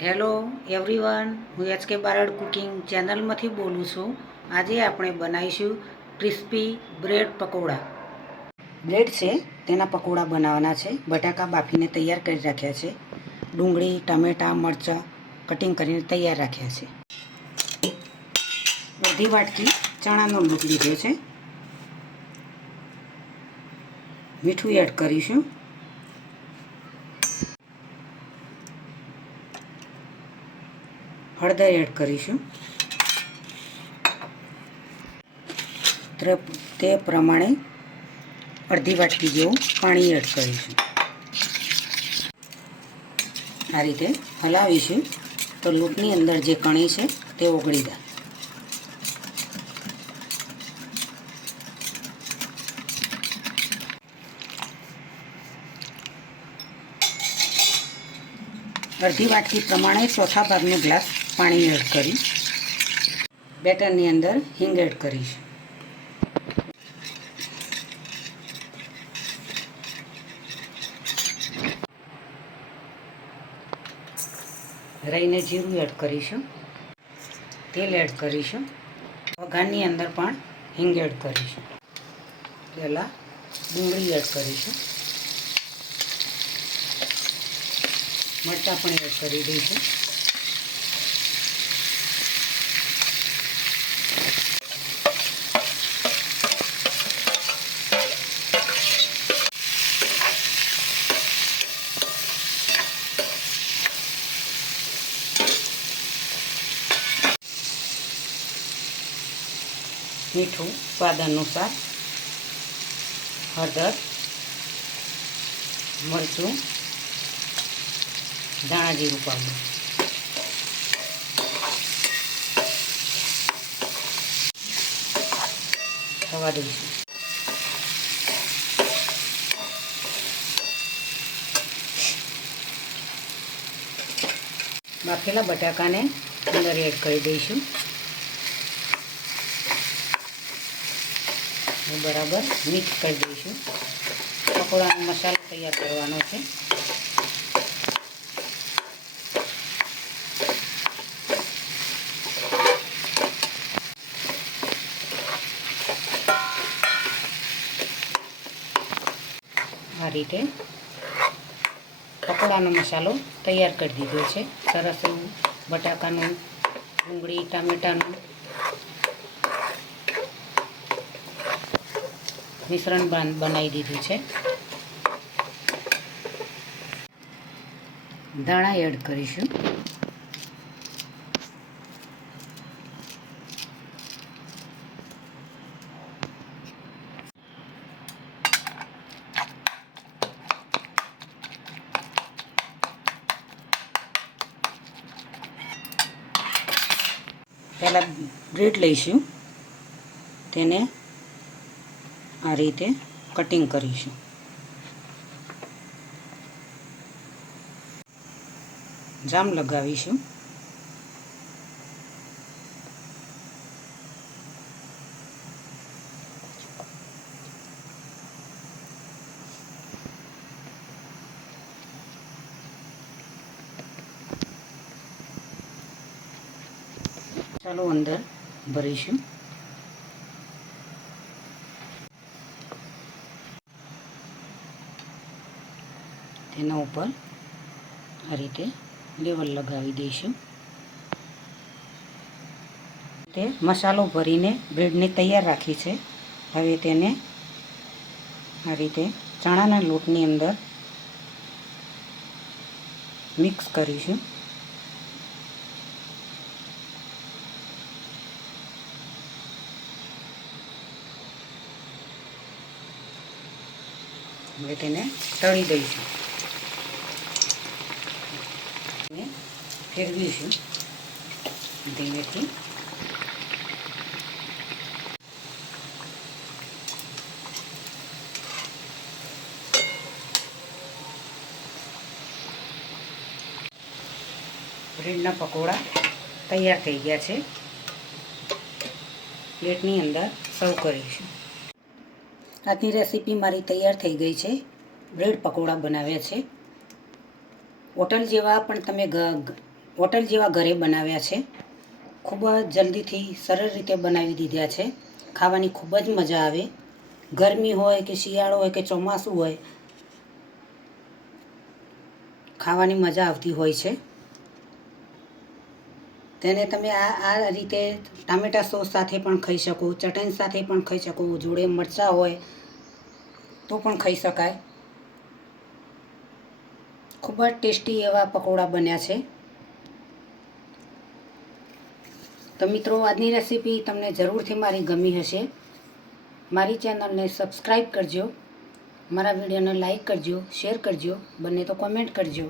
Hello everyone, હું H K Barad cooking ચેનલમાંથી બોલું છું. આજે આપણે બનાવીશું ક્રિસ્પી બ્રેડ પકોડા. બ્રેડ છે તેના પકોડા બનાવવાના છે. બટાકા બાફીને તૈયાર કરી રાખ્યા છે. ડુંગળી, ટામેટાં, મરચાં કટિંગ કરીને તૈયાર રાખ્યા છે. અડધી વાટકી ચણાનો લોટ લીધો છે. મીઠું એડ કરીશું. હળદર એડ કરીશું. તે પ્રમાણે અડધી વાટકી જેવું પાણી એડ કરીશું. આ રીતે હલાવીશું તો લોટની અંદર જે કણી છે તે ઓગળી જાય. અડધી વાટકી પ્રમાણે ચોથા ભાગનો ગ્લાસ પાણી એડ કરી બેટરની અંદર હિંગ એડ કરીશું. રાઈને જીરું એડ કરીશું. તેલ એડ કરીશું. વઘારની અંદર પણ હિંગ એડ કરીશું. પહેલાં ડુંગળી એડ કરીશું. મરચાં પણ એડ કરી દઈશું. મીઠું સ્વાદ અનુસાર, હળદર, મરચું, ધાણા જીરું પાવડર. થવા દઈશું. બાફેલા બટાકાને અંદર એડ કરી દઈશું. બરાબર મિક્સ કરી દઈશું. પકોડાનો મસાલો તૈયાર કરવાનો છે. આ રીતે પકોડાનો મસાલો તૈયાર કરી દીધો છે. સરસ એવું બટાકાનું, ડુંગળી, ટામેટાનું મિશ્રણ બનાવી દીધું છે. ધાણા એડ કરીશું. પહેલાં બ્રેડ લઈશું. તેને આ રીતે કટિંગ કરીશું. જામ લગાવીશું. ચાલો અંદર ભરીશું. તેના ઉપર આ રીતે લેવલ લગાવી દઈશું. તે મસાલો ભરીને બ્રેડને તૈયાર રાખી છે. હવે તેને આ રીતે ચણાના લોટની અંદર મિક્સ કરીશું. હવે તેને તળી દઈશું. ફેરવીશું ધીમેથી. બ્રેડના પકોડા તૈયાર થઈ ગયા છે. પ્લેટની અંદર સર્વ કરીશું. આજની રેસીપી મારી તૈયાર થઈ ગઈ છે. બ્રેડ પકોડા બનાવ્યા છે. હોટલ જેવા પણ તમે હોટલ જેવા ઘરે બનાવ્યા છે. ખૂબ જ જલ્દીથી સરળ રીતે બનાવી દીધા છે. ખાવાની ખૂબ જ મજા આવે. ગરમી હોય કે શિયાળો હોય કે ચોમાસું હોય, ખાવાની મજા આવતી હોય છે. તેને તમે આ રીતે ટામેટા સોસ સાથે પણ ખાઈ શકો, ચટણી સાથે પણ ખાઈ શકો, જોડે મરચાં હોય તો પણ ખાઈ શકાય. ખૂબ જ ટેસ્ટી એવા પકોડા બન્યા છે. તો મિત્રો, આજની રેસીપી તમને જરૂરથી મારી ગમી હશે. મારી ચેનલને સબસ્ક્રાઈબ કરજો, મારા વિડીયોને લાઈક કરજો, શેર કરજો, બંને તો કોમેન્ટ કરજો.